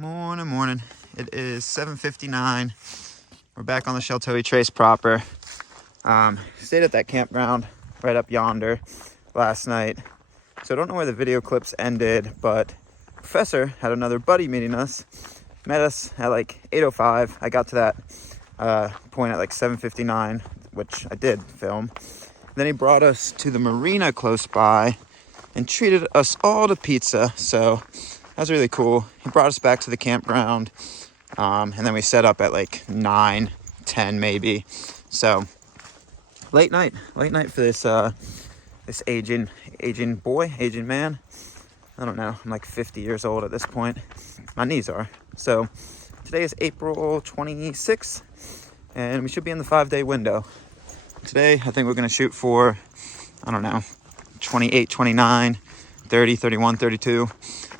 Morning. It is 7:59. We're back on the Sheltowee Trace proper. Stayed at that campground right up yonder last night. So I don't know where the video clips ended, but Professor had another buddy meeting us. Met us at like 8:05. I got to that point at like 7:59, which I did film. Then he brought us to the marina close by and treated us all to pizza. So that was really cool. He brought us back to the campground, and then we set up at like 9-10 maybe. So late night for this this aging man. I don't know, I'm like 50 years old at this point. My knees are. So today is April 26th, and we should be in the 5-day window. Today I think we're gonna shoot for, I don't know, 28, 29, 30, 31, 32,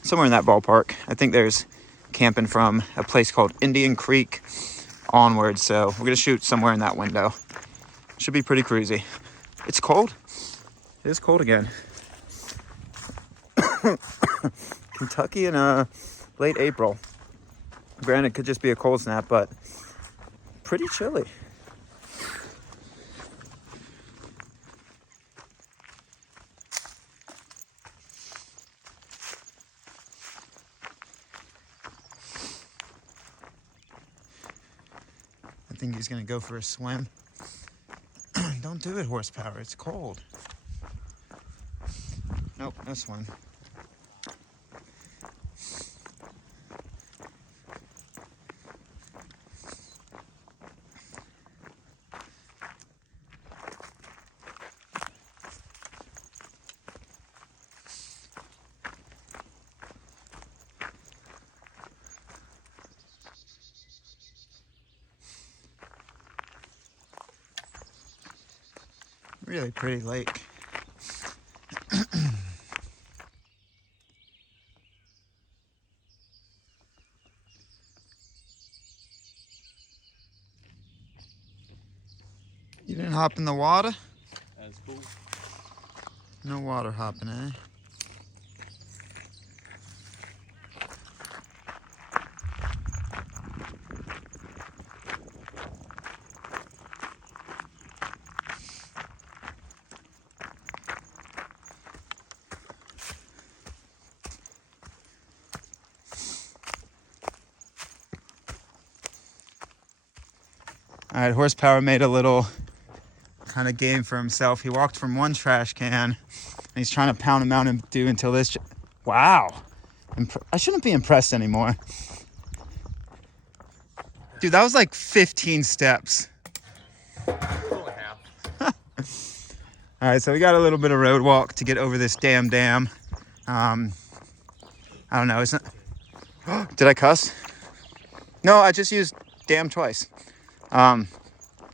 somewhere in that ballpark. I think there's camping from a place called Indian Creek onward, so we're gonna shoot somewhere in that window. Should be pretty cruisy. It's cold. It is cold again. Kentucky in late April. Granted, it could just be a cold snap, but pretty chilly. I think he's gonna go for a swim. Don't do it, horsepower. It's cold. Nope, no swim. Really pretty lake. You didn't hop in the water? That's cool. No water hopping, eh? All right, horsepower made a little kind of game for himself. He walked from one trash can, and he's trying to pound him out and do until this. Wow, I shouldn't be impressed anymore, dude. That was like 15 steps. Only half. All right, so we got a little bit of road walk to get over this damn dam. I don't know. It's not. Did I cuss? No, I just used damn twice. I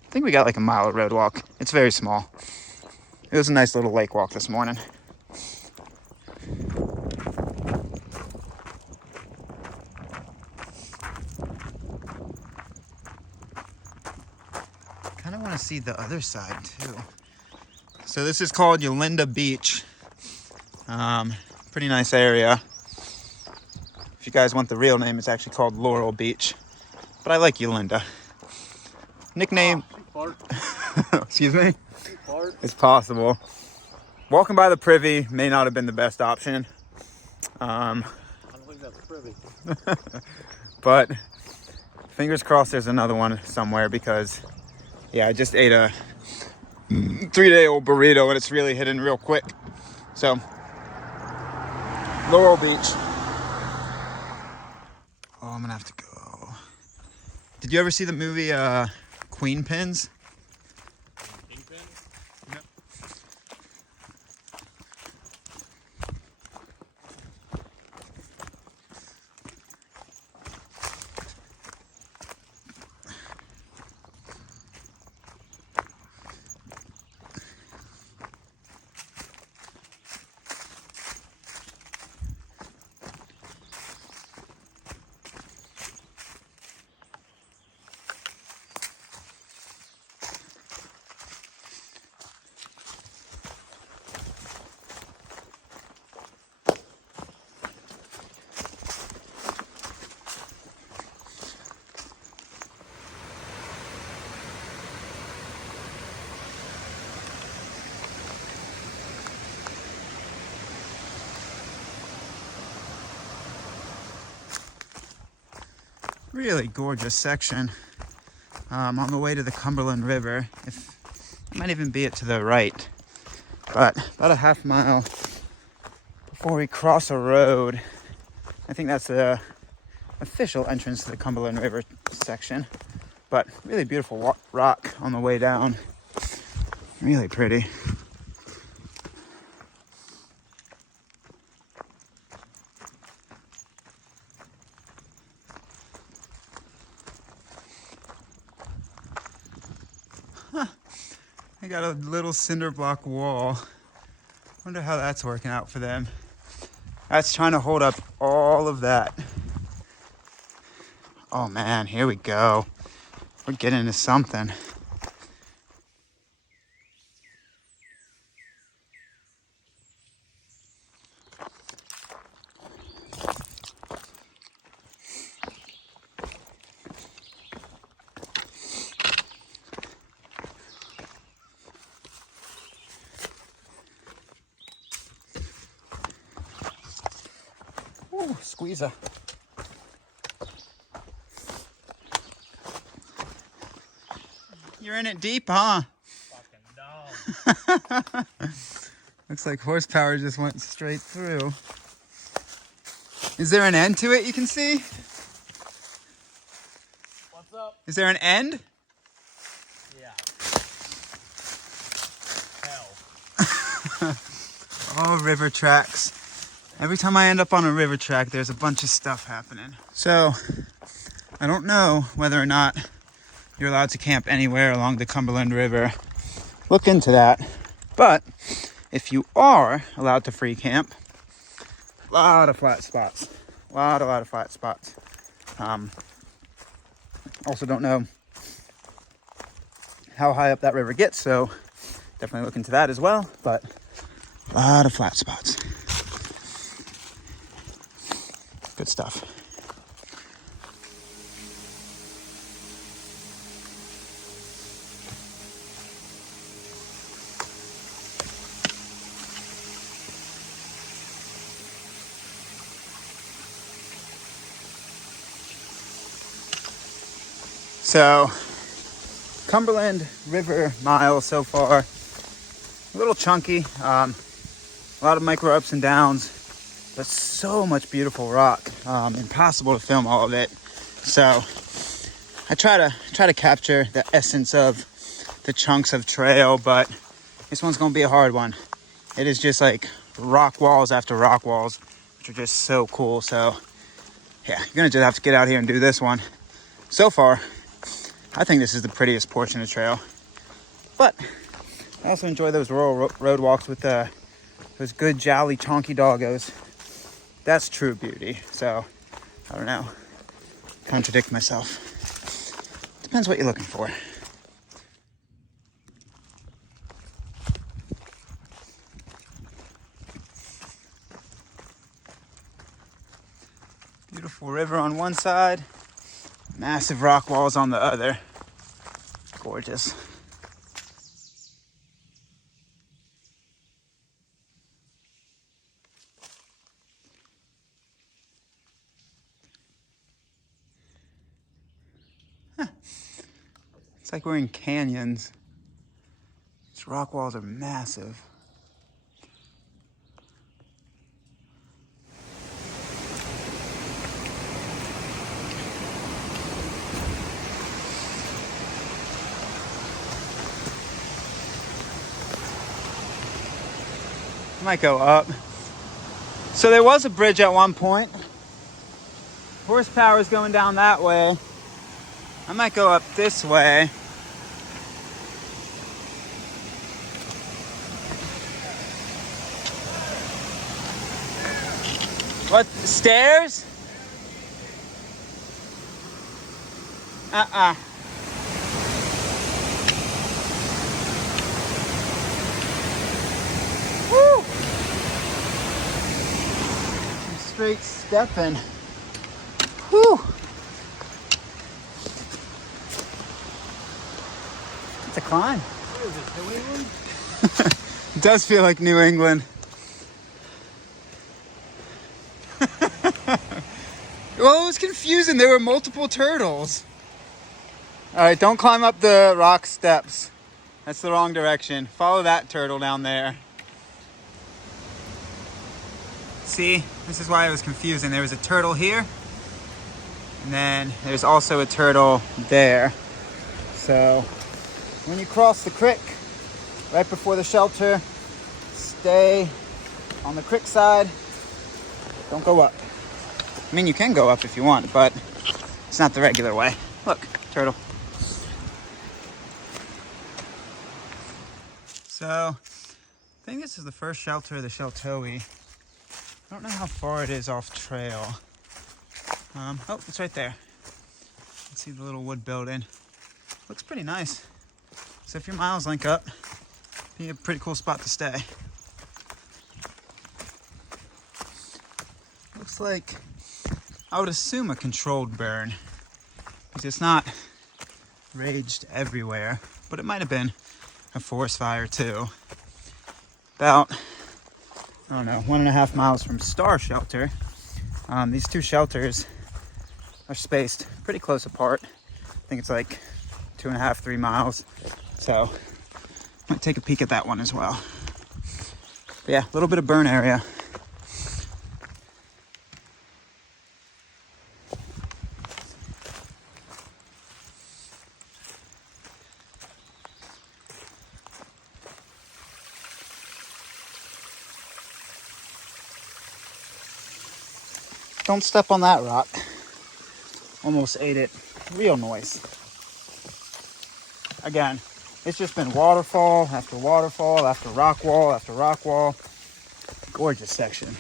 think we got like a mile of road walk. It's very small. It was a nice little lake walk this morning. Kind of want to see the other side too. So this is called Laurel Beach. Pretty nice area. If you guys want the real name, it's actually called Laurel Beach. But I like Yolanda. Nickname. Excuse me? It's possible. Walking by the privy may not have been the best option. I don't think that's privy. But fingers crossed there's another one somewhere, because yeah, I just ate a 3-day-old burrito and it's really hitting real quick. So Laurel Beach. Oh, I'm gonna have to go. Did you ever see the movie Queen Pins? Kingpin? Yep. Really gorgeous section on the way to the Cumberland River. If it might even be it to the right, but about a half mile before we cross a road. I think that's the official entrance to the Cumberland River section, but really beautiful rock on the way down. Really pretty. I got a little cinder block wall. Wonder how that's working out for them. That's trying to hold up all of that. Oh man, here we go. We're getting into something. Ooh, squeezer. You're in it deep, huh? Fucking dumb. Looks like horsepower just went straight through. Is there an end to it you can see? What's up? Is there an end? Yeah. Hell. Oh, river tracks. Every time I end up on a river track, there's a bunch of stuff happening. So, I don't know whether or not you're allowed to camp anywhere along the Cumberland River. Look into that. But if you are allowed to free camp, a lot of flat spots. A lot of flat spots. Also don't know how high up that river gets, so definitely look into that as well. But a lot of flat spots. Good stuff. So, Cumberland River mile so far, a little chunky, a lot of micro ups and downs, but so much beautiful rock. Impossible to film all of it. So, I try to capture the essence of the chunks of trail, but this one's gonna be a hard one. It is just like rock walls after rock walls, which are just so cool. So, yeah, you're gonna just have to get out here and do this one. So far, I think this is the prettiest portion of trail, but I also enjoy those rural road walks with those good jolly chonky doggos. That's true beauty. So I don't know, contradict myself. Depends what you're looking for. Beautiful river on one side, massive rock walls on the other. Gorgeous. Huh. It's like we're in canyons. These rock walls are massive. Might go up. So there was a bridge at one point. Horsepower is going down that way. I might go up this way. What? Stairs? Woo! Straight stepping. Whew. It's a climb. What is it, New England? It does feel like New England. Well, it was confusing. There were multiple turtles. All right, don't climb up the rock steps. That's the wrong direction. Follow that turtle down there. See, this is why it was confusing. There was a turtle here, and then there's also a turtle there. So when you cross the creek, right before the shelter, stay on the creek side. Don't go up. I mean, you can go up if you want, but it's not the regular way. Look, turtle. So, I think this is the first shelter of the Sheltowee. I don't know how far it is off trail. Oh, it's right there. You can see the little wood building. Looks pretty nice. So if your miles link up, be a pretty cool spot to stay. Looks like, I would assume, a controlled burn, because it's not raged everywhere, but it might have been a forest fire too. About, I don't know, 1.5 miles from Star Shelter. These two shelters are spaced pretty close apart. I think it's like 2.5, 3 miles. So, might take a peek at that one as well. But yeah, a little bit of burn area. Don't step on that rock. Almost ate it. Real noise. Again, it's just been waterfall after waterfall after rock wall after rock wall. Gorgeous section.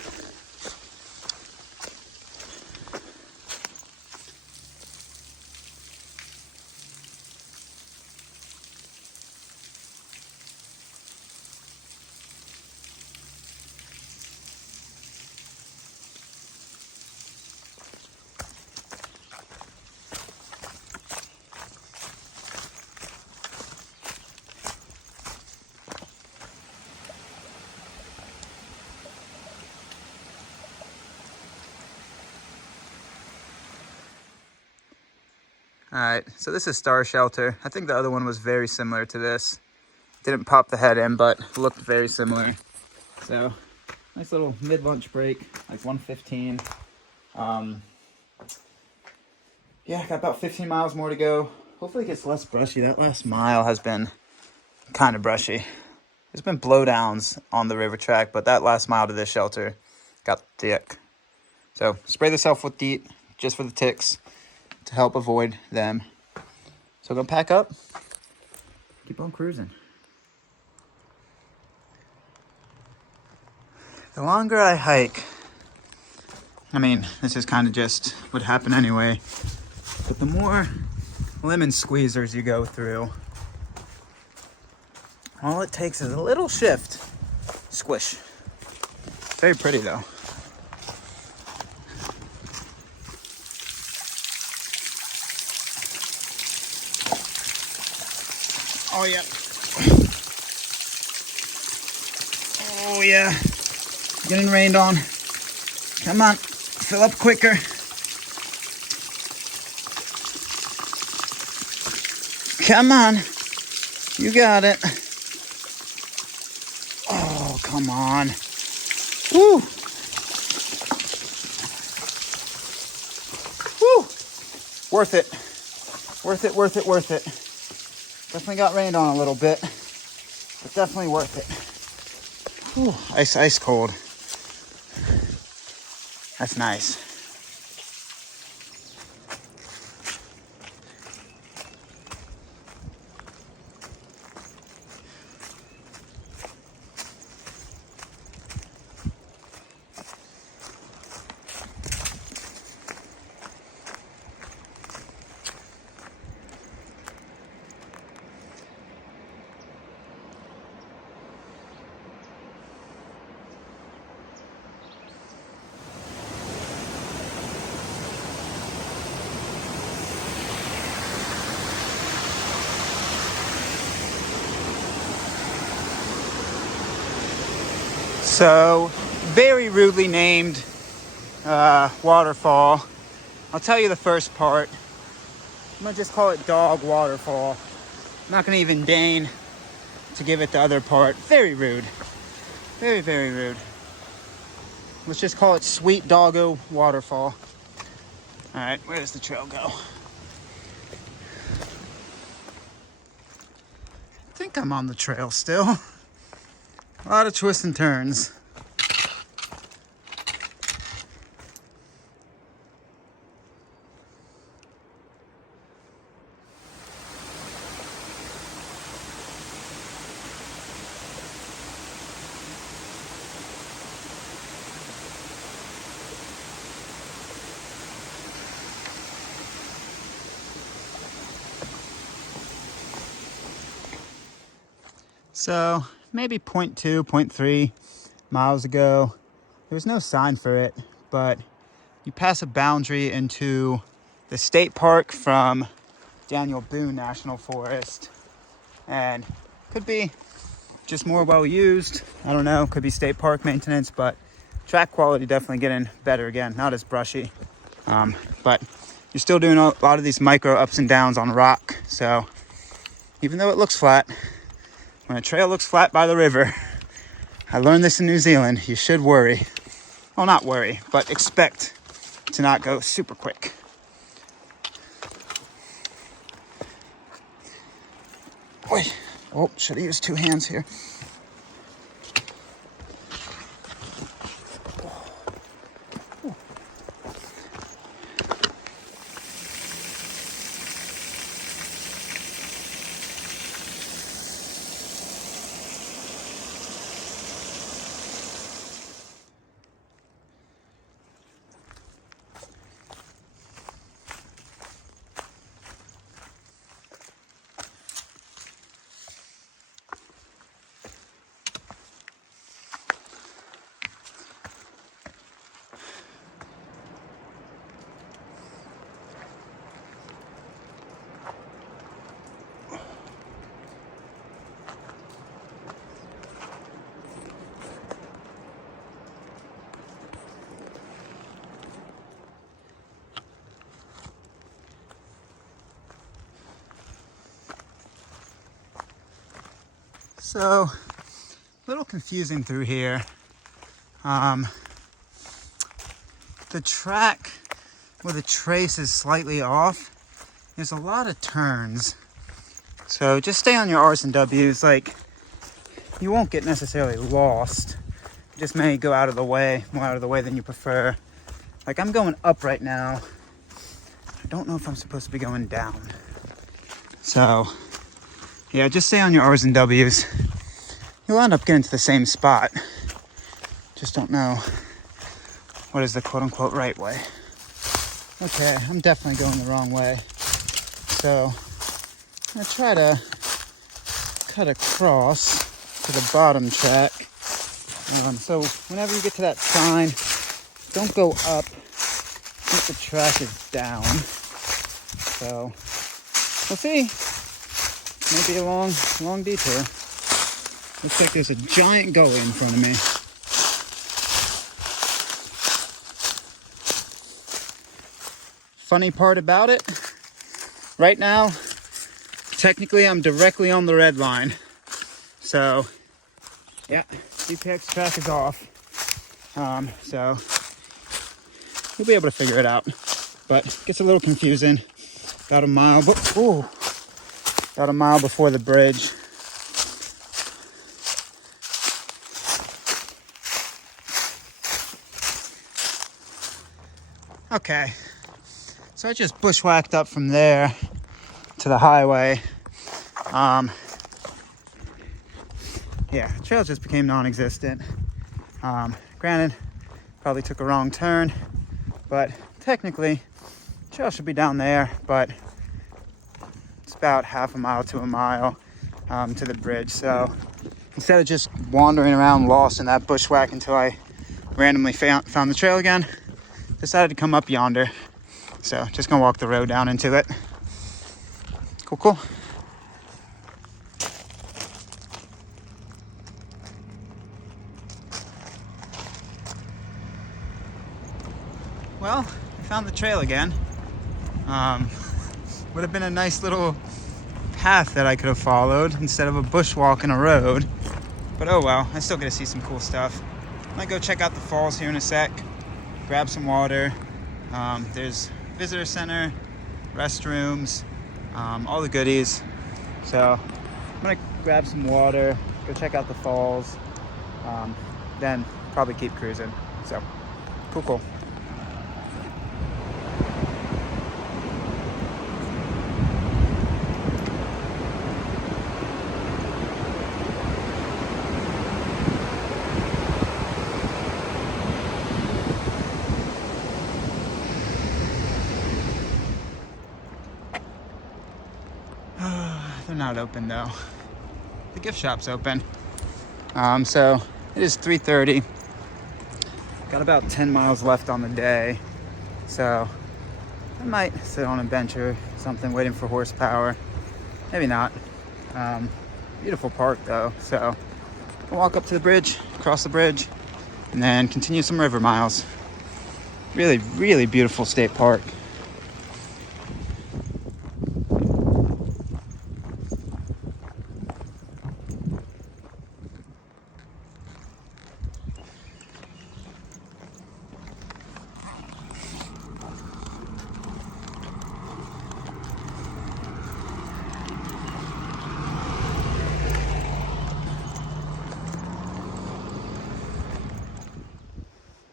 All right, so this is Star Shelter. I think the other one was very similar to this. Didn't pop the head in, but looked very similar. So, nice little mid-lunch break, like 1:15. Yeah, got about 15 miles more to go. Hopefully it gets less brushy. That last mile has been kind of brushy. There's been blowdowns on the river track, but that last mile to this shelter got thick. So, spray this off with DEET just for the ticks, to help avoid them. So I'm gonna pack up, keep on cruising. The longer I hike, I mean, this is kind of just what happened anyway, but the more lemon squeezers you go through, all it takes is a little shift. Squish. Very pretty though. Oh yeah. Oh yeah. Getting rained on. Come on. Fill up quicker. Come on. You got it. Oh, come on. Woo. Woo. Worth it. Worth it, worth it, worth it. Definitely got rained on a little bit, but definitely worth it. Whew, ice cold. That's nice. So, very rudely named waterfall I'll tell you the first part. I'm gonna just call it Dog Waterfall. I'm not gonna even deign to give it the other part. Very rude. Very, very rude. Let's just call it Sweet Doggo Waterfall. All right, where does the trail go? I think I'm on the trail still. A lot of twists and turns. So maybe 0.2, 0.3 miles ago, there was no sign for it, but you pass a boundary into the state park from Daniel Boone National Forest, and could be just more well used. I don't know, could be state park maintenance, but track quality definitely getting better again, not as brushy. But you're still doing a lot of these micro ups and downs on rock, so even though it looks flat, when a trail looks flat by the river, I learned this in New Zealand, you should worry. Well, not worry, but expect to not go super quick. Oi. Oh, should have used two hands here. So, a little confusing through here. The track where the trace is slightly off, there's a lot of turns. So just stay on your R's and W's. Like, you won't get necessarily lost. You just may go out of the way, more out of the way than you prefer. Like, I'm going up right now. I don't know if I'm supposed to be going down. So, yeah, just stay on your R's and W's. You'll end up getting to the same spot. Just don't know what is the quote-unquote right way. Okay, I'm definitely going the wrong way. So, I'm gonna try to cut across to the bottom track. So, whenever you get to that sign, don't go up. I think the track is down. So, we'll see. Maybe a long detour. Looks like there's a giant gully in front of me. Funny part about it, right now, technically I'm directly on the red line. So, yeah, GPX track is off. So, you'll be able to figure it out. But it gets a little confusing. About a mile, about a mile before the bridge. Okay, so I just bushwhacked up from there to the highway. Yeah, the trail just became non-existent. Granted, probably took a wrong turn, but technically, the trail should be down there, but it's about half a mile to a mile to the bridge. So instead of just wandering around lost in that bushwhack until I randomly found the trail again, decided to come up yonder. So just gonna walk the road down into it. Cool. Well, I found the trail again. Would have been a nice little path that I could have followed instead of a bushwalk in a road. But oh well, I still get to see some cool stuff. I might go check out the falls here in a sec, grab some water. There's visitor center, restrooms, all the goodies. So I'm gonna grab some water, go check out the falls, then probably keep cruising. So cool. They're not open though. The gift shop's open. So it is 3:30. Got about 10 miles left on the day. So I might sit on a bench or something waiting for horsepower. Maybe not. Beautiful park though. So I'll walk up to the bridge, cross the bridge, and then continue some river miles. Really, really beautiful state park.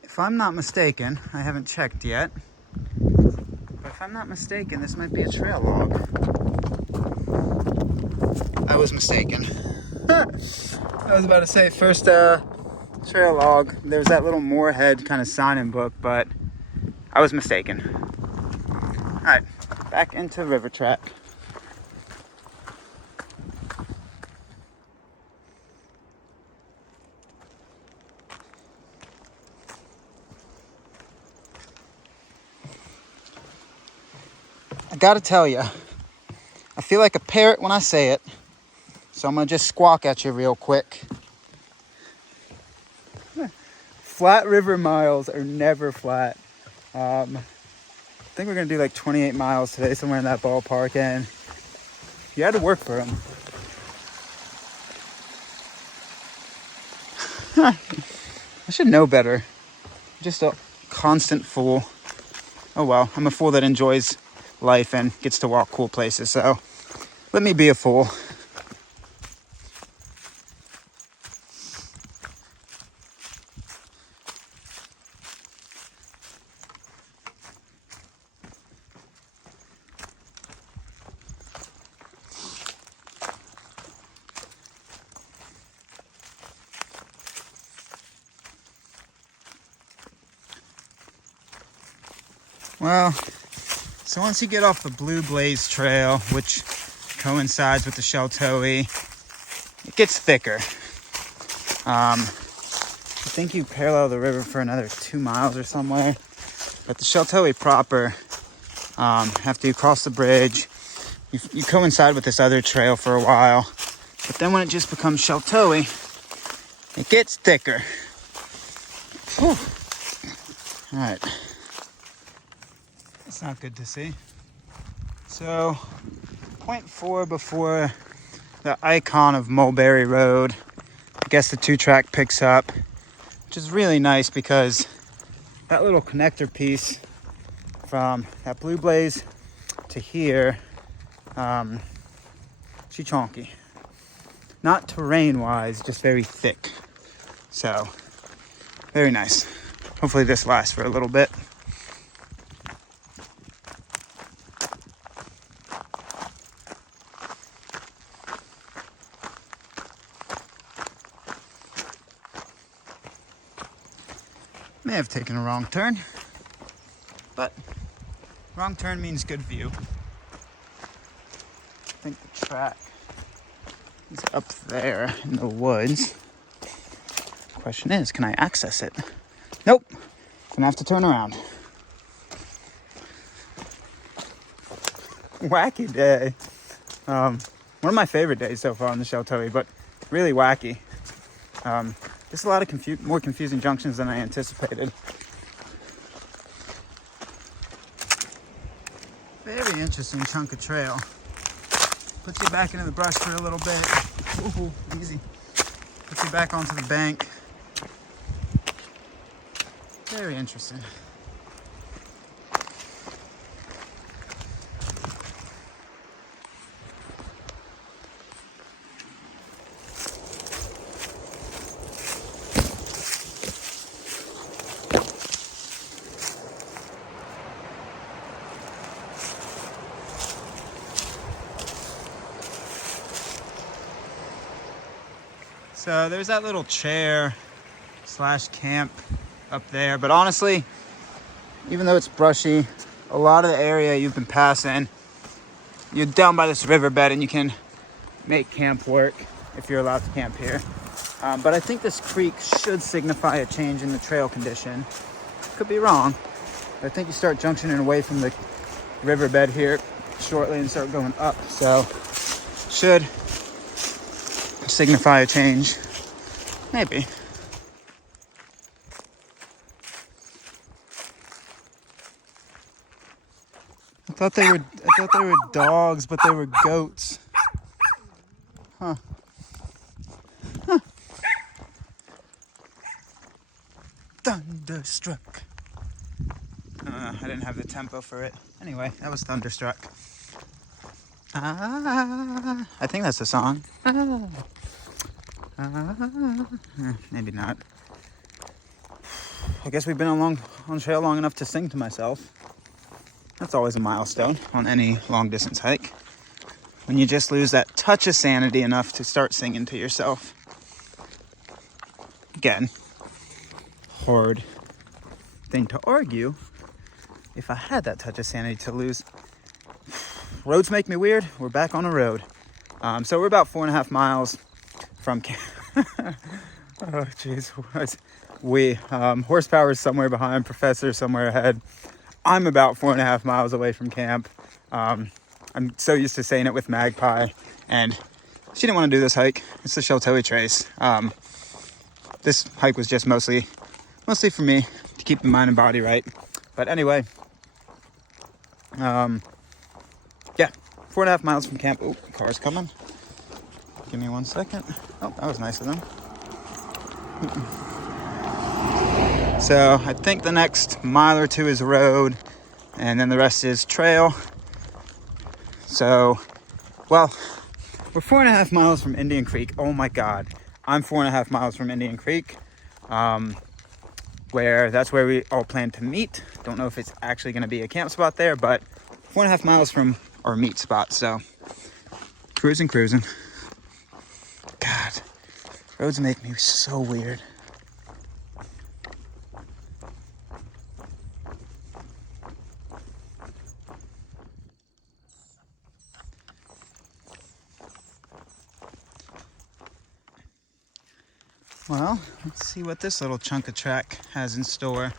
If I'm not mistaken, I haven't checked yet, but if I'm not mistaken, this might be a trail log. I was mistaken. I was about to say first trail log. There's that little Moorhead kind of sign-in book, but I was mistaken. All right, back into river track. I gotta tell you, I feel like a parrot when I say it, so I'm gonna just squawk at you real quick. Flat river miles are never flat. I think we're gonna do like 28 miles today, somewhere in that ballpark, and you had to work for them. I should know better. I'm just a constant fool. Oh well, I'm a fool that enjoys life and gets to walk cool places, so let me be a fool. Well, so once you get off the Blue Blaze Trail, which coincides with the Sheltowee, it gets thicker. I think you parallel the river for another 2 miles or somewhere. But the Sheltowee proper, after you cross the bridge, you coincide with this other trail for a while. But then when it just becomes Sheltowee, it gets thicker. Whew. All right. That's not good to see. So, 0.4 before the icon of Mulberry Road, I guess the 2-track picks up, which is really nice because that little connector piece from that Blue Blaze to here, she chonky. Not terrain-wise, just very thick. So, very nice. Hopefully this lasts for a little bit. May have taken a wrong turn, but wrong turn means good view. I think the track is up there in the woods. Question is, can I access it? Nope, gonna have to turn around. Wacky day. One of my favorite days so far on the Sheltowee, but really wacky. There's a lot of more confusing junctions than I anticipated. interesting chunk of trail. Puts you back into the brush for a little bit. Ooh, easy. Puts you back onto the bank. Very interesting. So there's that little chair / camp up there, but honestly, even though it's brushy, a lot of the area you've been passing, you're down by this riverbed and you can make camp work if you're allowed to camp here. But I think this creek should signify a change in the trail condition. Could be wrong, but I think you start junctioning away from the riverbed here shortly and start going up, so should signify a change, maybe. I thought they were dogs, but they were goats. Huh. Thunderstruck. I didn't have the tempo for it. Anyway, that was Thunderstruck. I think that's the song. Maybe not. I guess we've been on trail long enough to sing to myself. That's always a milestone on any long distance hike. When you just lose that touch of sanity enough to start singing to yourself. Again, hard thing to argue if I had that touch of sanity to lose. Roads make me weird. We're back on a road. So we're about 4.5 miles from camp. Oh, jeez. Horsepower is somewhere behind, Professor somewhere ahead. I'm about 4.5 miles away from camp. I'm so used to saying it with Magpie, and she didn't want to do this hike. It's the Sheltowee Trace. This hike was just mostly for me to keep the mind and body right. But anyway, yeah, 4.5 miles from camp. Oh, car's coming. Give me 1 second. Oh, that was nice of them. So I think the next mile or two is road, and then the rest is trail. So, well, we're 4.5 miles from Indian Creek. Oh my God, I'm 4.5 miles from Indian Creek, that's where we all plan to meet. Don't know if it's actually going to be a camp spot there, but 4.5 miles from our meet spot. So, cruising. God, roads make me so weird. Well, let's see what this little chunk of track has in store.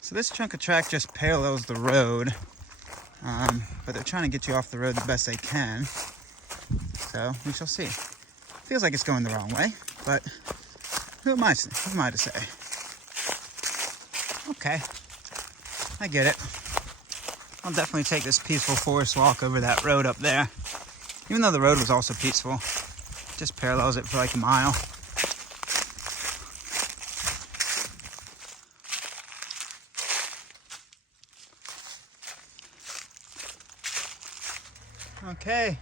So this chunk of track just parallels the road, but they're trying to get you off the road the best they can. So we shall see. Feels like it's going the wrong way, but who am I to say? Okay, I get it. I'll definitely take this peaceful forest walk over that road up there. Even though the road was also peaceful, just parallels it for like a mile. Okay,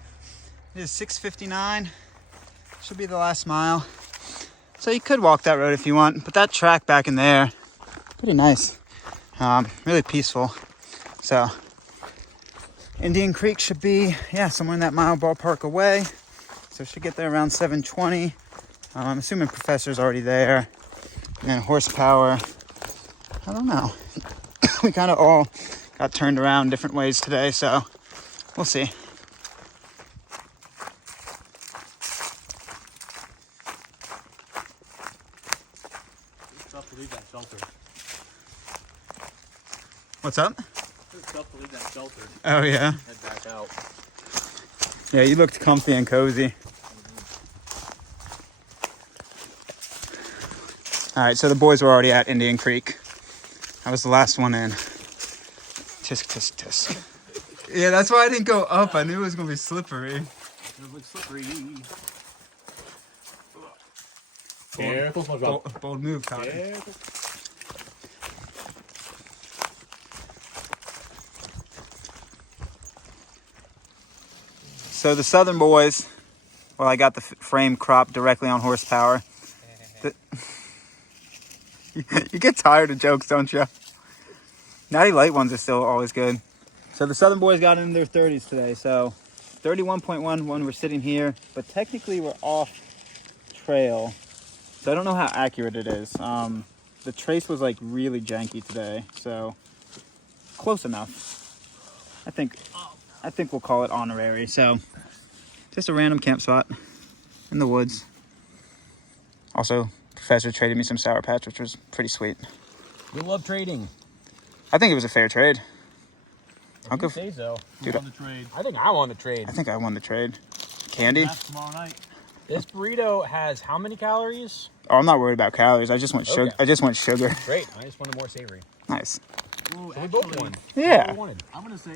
it is 6:59. Should be the last mile. So you could walk that road if you want, but that track back in there, pretty nice. Really peaceful. So Indian Creek should be, somewhere in that mile ballpark away. So should get there around 7:20. I'm assuming Professor's already there. And then horsepower, I don't know. We kind of all got turned around different ways today, so we'll see. To leave that shelter. What's up? It's tough to leave that shelter. Oh yeah. Head back out. Yeah, you looked comfy and cozy. All right, so the boys were already at Indian Creek. I was the last one in. Tisk, tisk, tisk. Yeah, that's why I didn't go up. I knew it was gonna be slippery. It looks slippery. Bold move, Connor. Careful. So the Southern boys, well, I got the frame cropped directly on horsepower. You get tired of jokes, don't you? Natty light ones are still always good. So the Southern boys got into their 30s today. So 31.1 when we're sitting here, but technically we're off trail. So I don't know how accurate it is. The trace was like really janky today, so close enough. I think we'll call it honorary. So just a random camp spot in the woods. Also, Professor traded me some Sour Patch, which was pretty sweet. We love trading. I think it was a fair trade. I'll go. Say so. Dude, On the trade. I think I won the trade. I think I won the trade. Candy? Tomorrow night. This burrito has how many calories? Oh, I'm not worried about calories. I just want sugar. Okay. I just want sugar. Great. I just wanted more savory. Nice. Ooh, So we both won. Yeah. We wanted. I'm gonna say